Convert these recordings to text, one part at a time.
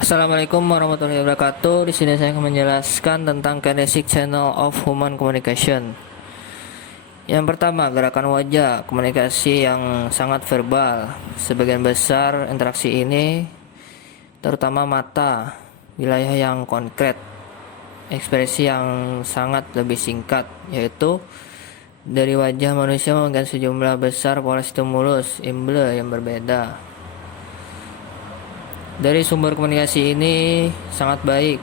Assalamualaikum warahmatullahi wabarakatuh. Di sini saya akan menjelaskan tentang Kinetic Channel of Human Communication. Yang pertama, gerakan wajah, komunikasi yang sangat verbal. Sebagian besar interaksi ini terutama mata, wilayah yang konkret, ekspresi yang sangat lebih singkat, yaitu dari wajah manusia memegang sejumlah besar pola stimulus imble yang berbeda. Dari sumber komunikasi ini sangat baik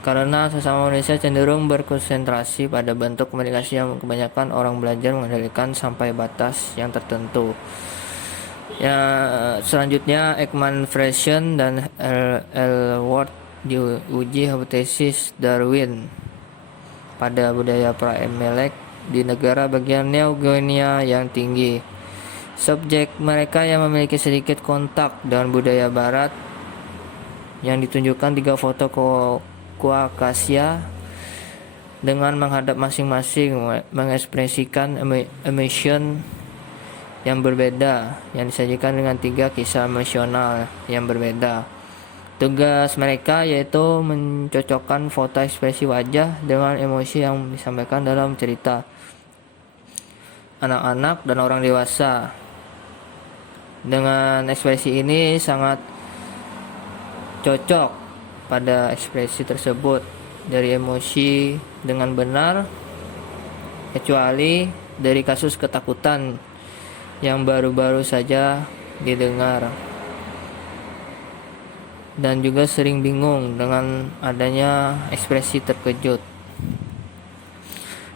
karena sesama manusia cenderung berkonsentrasi pada bentuk komunikasi yang kebanyakan orang belajar mengendalikan sampai batas yang tertentu. Ya, selanjutnya Ekman Friesen dan Elworth diuji hipotesis Darwin pada budaya pra-Melek di negara bagian New Guinea yang tinggi. Subjek mereka yang memiliki sedikit kontak dengan budaya barat yang ditunjukkan 3 foto Caucasia dengan menghadap masing-masing mengekspresikan emotion yang berbeda yang disajikan dengan 3 kisah emosional yang berbeda. Tugas mereka yaitu mencocokkan foto ekspresi wajah dengan emosi yang disampaikan dalam cerita anak-anak dan orang dewasa. Dengan ekspresi ini sangat cocok pada ekspresi tersebut dari emosi dengan benar, kecuali dari kasus ketakutan yang baru-baru saja didengar, dan juga sering bingung dengan adanya ekspresi terkejut.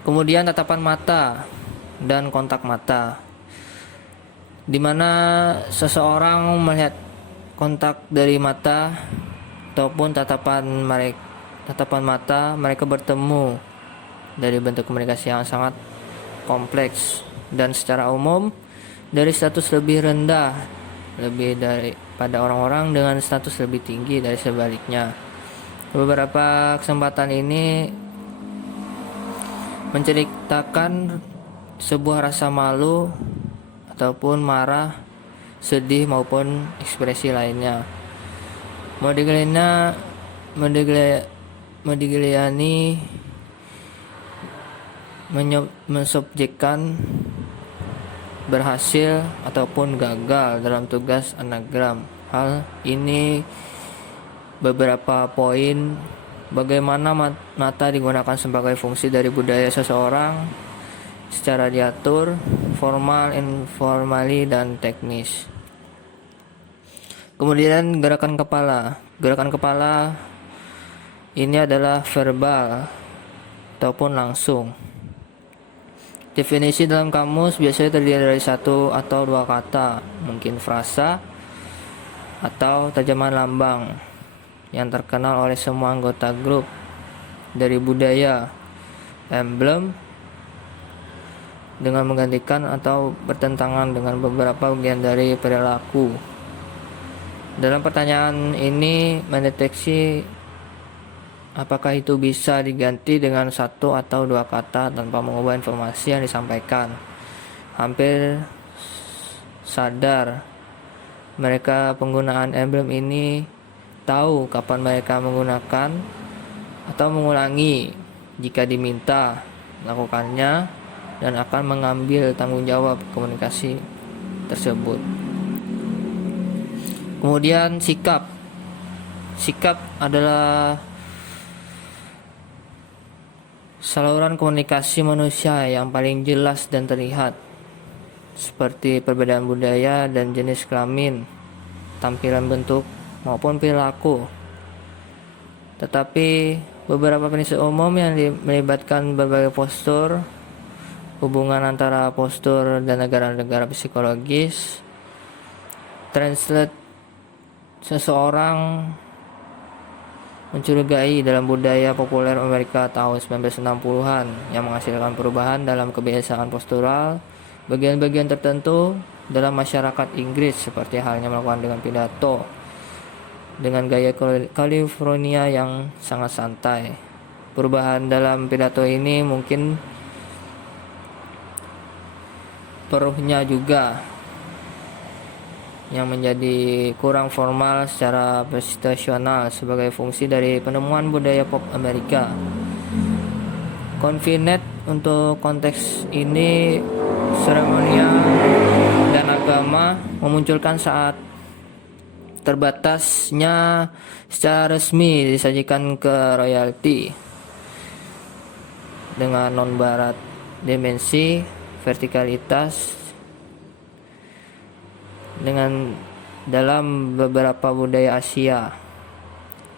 Kemudian tatapan mata dan kontak mata, di mana seseorang melihat kontak dari mata ataupun tatapan mata mereka bertemu dari bentuk komunikasi yang sangat kompleks dan secara umum dari status lebih rendah lebih daripada orang-orang dengan status lebih tinggi dari sebaliknya. Beberapa kesempatan ini menceritakan sebuah rasa malu ataupun marah, sedih maupun ekspresi lainnya. Modigliani mensubjekkan berhasil ataupun gagal dalam tugas anagram. Hal ini beberapa poin bagaimana mata digunakan sebagai fungsi dari budaya seseorang secara diatur, formal, informali, dan teknis. Kemudian gerakan kepala. Gerakan kepala ini adalah verbal ataupun langsung. Definisi dalam kamus biasanya terdiri dari 1 atau 2 kata, mungkin frasa atau terjemahan lambang yang terkenal oleh semua anggota grup. Dari budaya, emblem dengan menggantikan atau bertentangan dengan beberapa bagian dari perilaku. Dalam pertanyaan ini mendeteksi apakah itu bisa diganti dengan 1 atau 2 kata tanpa mengubah informasi yang disampaikan. Hampir sadar mereka penggunaan emblem ini tahu kapan mereka menggunakan atau mengulangi jika diminta melakukannya dan akan mengambil tanggung jawab komunikasi tersebut. Kemudian sikap. Sikap adalah saluran komunikasi manusia yang paling jelas dan terlihat, seperti perbedaan budaya dan jenis kelamin, tampilan bentuk maupun perilaku. Tetapi beberapa prinsip umum yang melibatkan berbagai postur, hubungan antara postur dan negara-negara psikologis, translate seseorang mencurigai dalam budaya populer Amerika tahun 1960-an yang menghasilkan perubahan dalam kebiasaan postural bagian-bagian tertentu dalam masyarakat Inggris, seperti halnya melakukan dengan pidato dengan gaya California yang sangat santai. Perubahan dalam pidato ini mungkin peruhnya juga yang menjadi kurang formal secara presentasional sebagai fungsi dari penemuan budaya pop Amerika. Convenient untuk konteks ini, seremonial dan agama memunculkan saat terbatasnya secara resmi disajikan ke royalty dengan non-barat dimensi vertikalitas dengan dalam beberapa budaya Asia.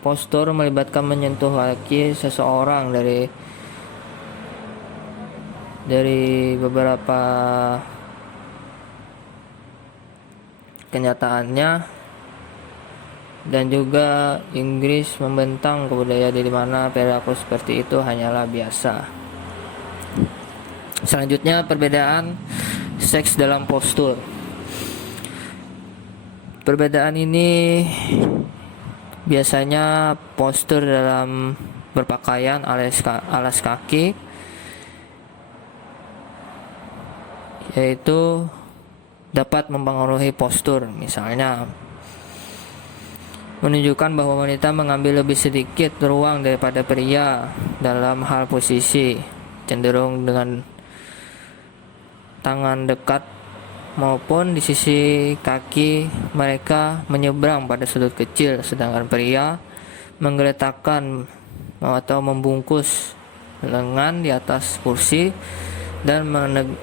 Postur melibatkan menyentuh kaki seseorang dari beberapa kenyataannya, dan juga Inggris membentang ke budaya di mana perilaku seperti itu hanyalah biasa. Selanjutnya, perbedaan seks dalam postur. Perbedaan ini biasanya postur dalam berpakaian alas kaki, yaitu dapat mempengaruhi postur. Misalnya, menunjukkan bahwa wanita mengambil lebih sedikit ruang daripada pria dalam hal posisi, cenderung dengan tangan dekat maupun di sisi kaki mereka menyeberang pada sudut kecil, sedangkan pria menggeletakkan atau membungkus lengan di atas kursi dan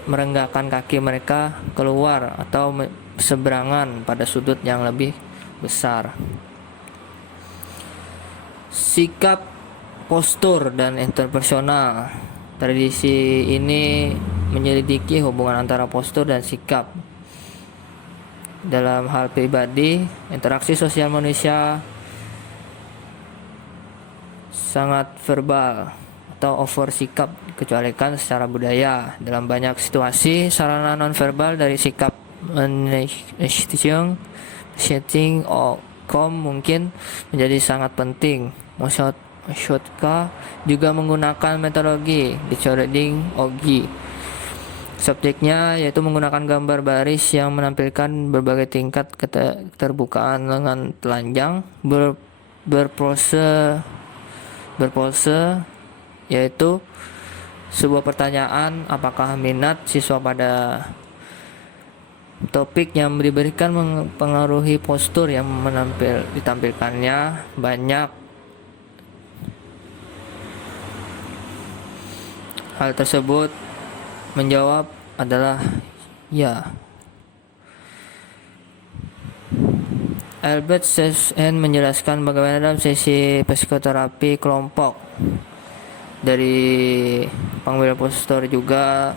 merenggakkan kaki mereka keluar atau seberangan pada sudut yang lebih besar. Sikap, postur, dan interpersonal. Tradisi ini menyelidiki hubungan antara postur dan sikap dalam hal pribadi. Interaksi sosial manusia sangat verbal atau over sikap dikecualikan secara budaya. Dalam banyak situasi, sarana nonverbal dari sikap setting mungkin menjadi sangat penting. Moshotka juga menggunakan metodologi decoding Ogi. Subjeknya yaitu menggunakan gambar baris yang menampilkan berbagai tingkat keterbukaan lengan telanjang berpose, yaitu sebuah pertanyaan apakah minat siswa pada topik yang diberikan mempengaruhi postur yang ditampilkannya. Banyak hal tersebut menjawab adalah ya. Albert Session menjelaskan bagaimana dalam sesi psikoterapi kelompok dari pengambil postur juga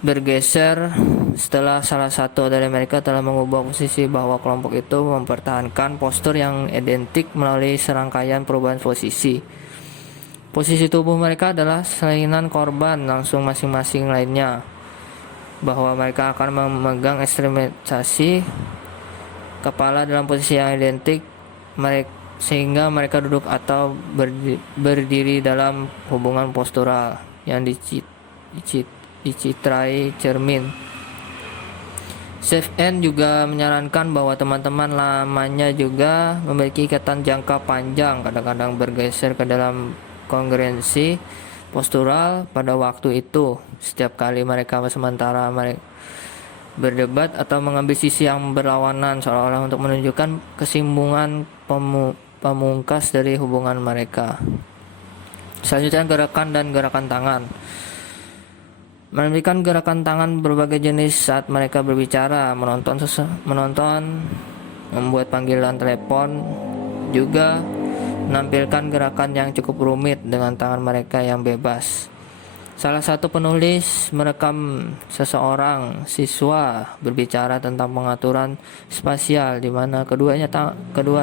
bergeser setelah salah satu dari mereka telah mengubah posisi, bahwa kelompok itu mempertahankan postur yang identik melalui serangkaian perubahan posisi. Posisi tubuh mereka adalah salinan korban langsung masing-masing lainnya, bahwa mereka akan memegang ekstremisasi kepala dalam posisi yang identik sehingga mereka duduk atau berdiri dalam hubungan postural yang dicitrai cermin. Session juga menyarankan bahwa teman-teman lamanya juga memiliki ikatan jangka panjang, kadang-kadang bergeser ke dalam kongruensi postural pada waktu itu. Setiap kali mereka sementara berdebat atau mengambil sisi yang berlawanan, seolah-olah untuk menunjukkan kesinambungan pamungkas dari hubungan mereka. Selanjutnya, gerakan dan gerakan tangan. Menampilkan gerakan tangan berbagai jenis saat mereka berbicara, menonton, membuat panggilan telepon, juga menampilkan gerakan yang cukup rumit dengan tangan mereka yang bebas. Salah satu penulis merekam seseorang siswa berbicara tentang pengaturan spasial, di mana kedua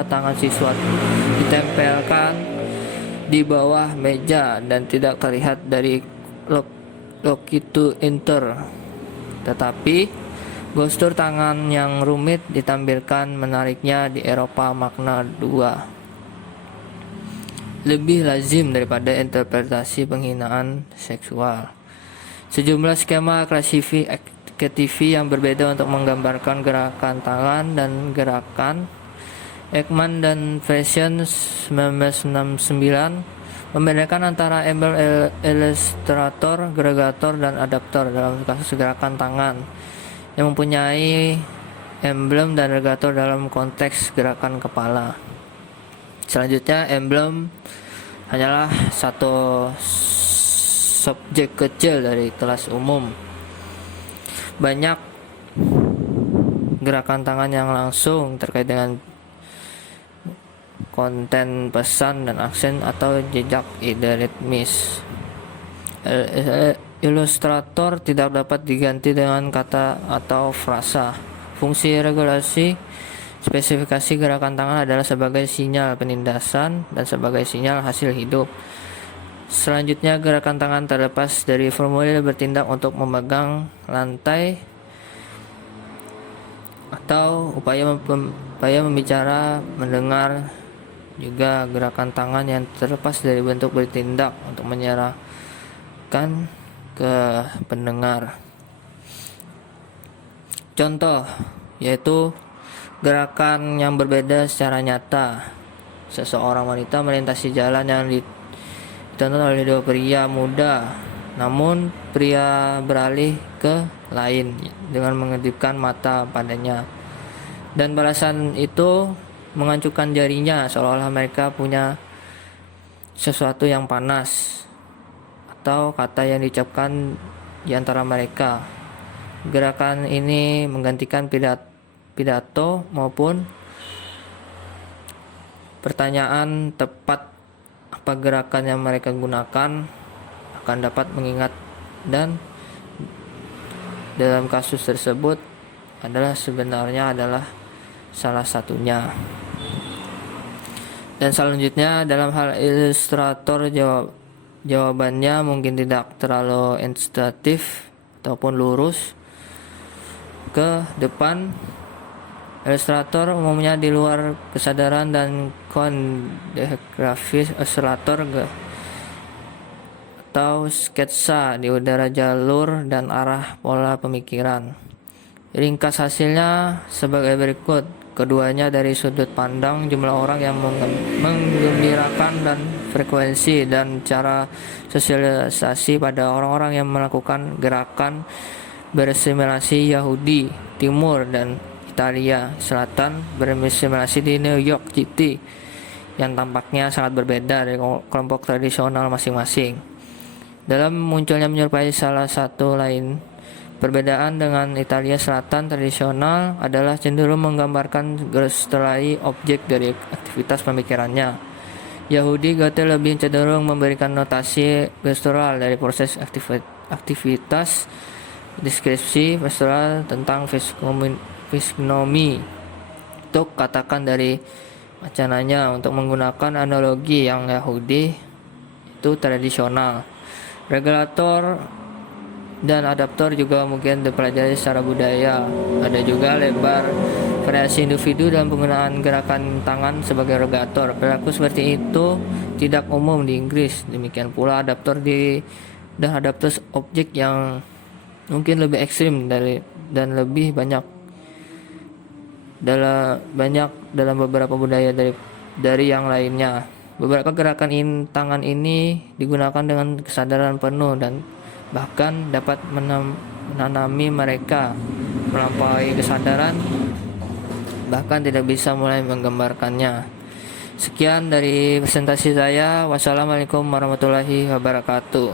tangan siswa ditempelkan di bawah meja dan tidak terlihat dari lokitu inter. Tetapi gestur tangan yang rumit ditampilkan menariknya di Eropa makna dua lebih lazim daripada interpretasi penghinaan seksual. Sejumlah skema paket TV yang berbeda untuk menggambarkan gerakan tangan dan gerakan. Ekman dan Fashion 1969 membedakan antara embel ilustrator, agregator, dan adaptor dalam kasus gerakan tangan yang mempunyai emblem dan agregator dalam konteks gerakan kepala. Selanjutnya, emblem hanyalah satu subjek kecil dari kelas umum. Banyak gerakan tangan yang langsung terkait dengan konten pesan dan aksen atau jejak ide ritmis. Ilustrator tidak dapat diganti dengan kata atau frasa. Fungsi regulasi spesifikasi gerakan tangan adalah sebagai sinyal penindasan dan sebagai sinyal hasil hidup. Selanjutnya, gerakan tangan terlepas dari formulir bertindak untuk memegang lantai atau upaya membicara, mendengar. Juga gerakan tangan yang terlepas dari bentuk bertindak untuk menyerahkan ke pendengar. Contoh yaitu gerakan yang berbeda secara nyata. Seseorang wanita melintasi jalan yang ditonton oleh dua pria muda, namun pria beralih ke lain dengan mengedipkan mata padanya, dan balasan itu mengancurkan jarinya seolah-olah mereka punya sesuatu yang panas, atau kata yang diucapkan di antara mereka. Gerakan ini menggantikan pidato maupun pertanyaan tepat apa gerakan yang mereka gunakan akan dapat mengingat, dan dalam kasus tersebut sebenarnya adalah salah satunya. Dan selanjutnya, dalam hal ilustrator, jawabannya mungkin tidak terlalu intuitif ataupun lurus ke depan. Ilustrator umumnya di luar kesadaran dan grafis ilustrator atau sketsa di udara jalur dan arah pola pemikiran. Ringkas hasilnya sebagai berikut. Keduanya dari sudut pandang jumlah orang yang menggembirakan dan frekuensi dan cara sosialisasi pada orang-orang yang melakukan gerakan berasimilasi Yahudi Timur dan Italia Selatan berasimilasi di New York City, yang tampaknya sangat berbeda dari kelompok tradisional masing-masing. Dalam munculnya menyerupai salah satu lain, perbedaan dengan Italia Selatan tradisional adalah cenderung menggambarkan gesturalai objek dari aktivitas pemikirannya. Yahudi Goethe lebih cenderung memberikan notasi gestural dari proses aktivitas deskripsi gestural tentang fisionomi. Untuk katakan dari wacananya untuk menggunakan analogi yang Yahudi itu tradisional. Regulator dan adaptor juga mungkin dipelajari secara budaya. Ada juga lebar variasi individu dalam penggunaan gerakan tangan sebagai regulator. Perilaku seperti itu tidak umum di Inggris. Demikian pula adaptor dan adaptor objek yang mungkin lebih ekstrim dan lebih banyak dalam beberapa budaya dari yang lainnya. Beberapa gerakan tangan ini digunakan dengan kesadaran penuh dan bahkan dapat menanami mereka melampaui kesadaran, bahkan tidak bisa mulai menggambarkannya. Sekian dari presentasi saya. Wassalamualaikum warahmatullahi wabarakatuh.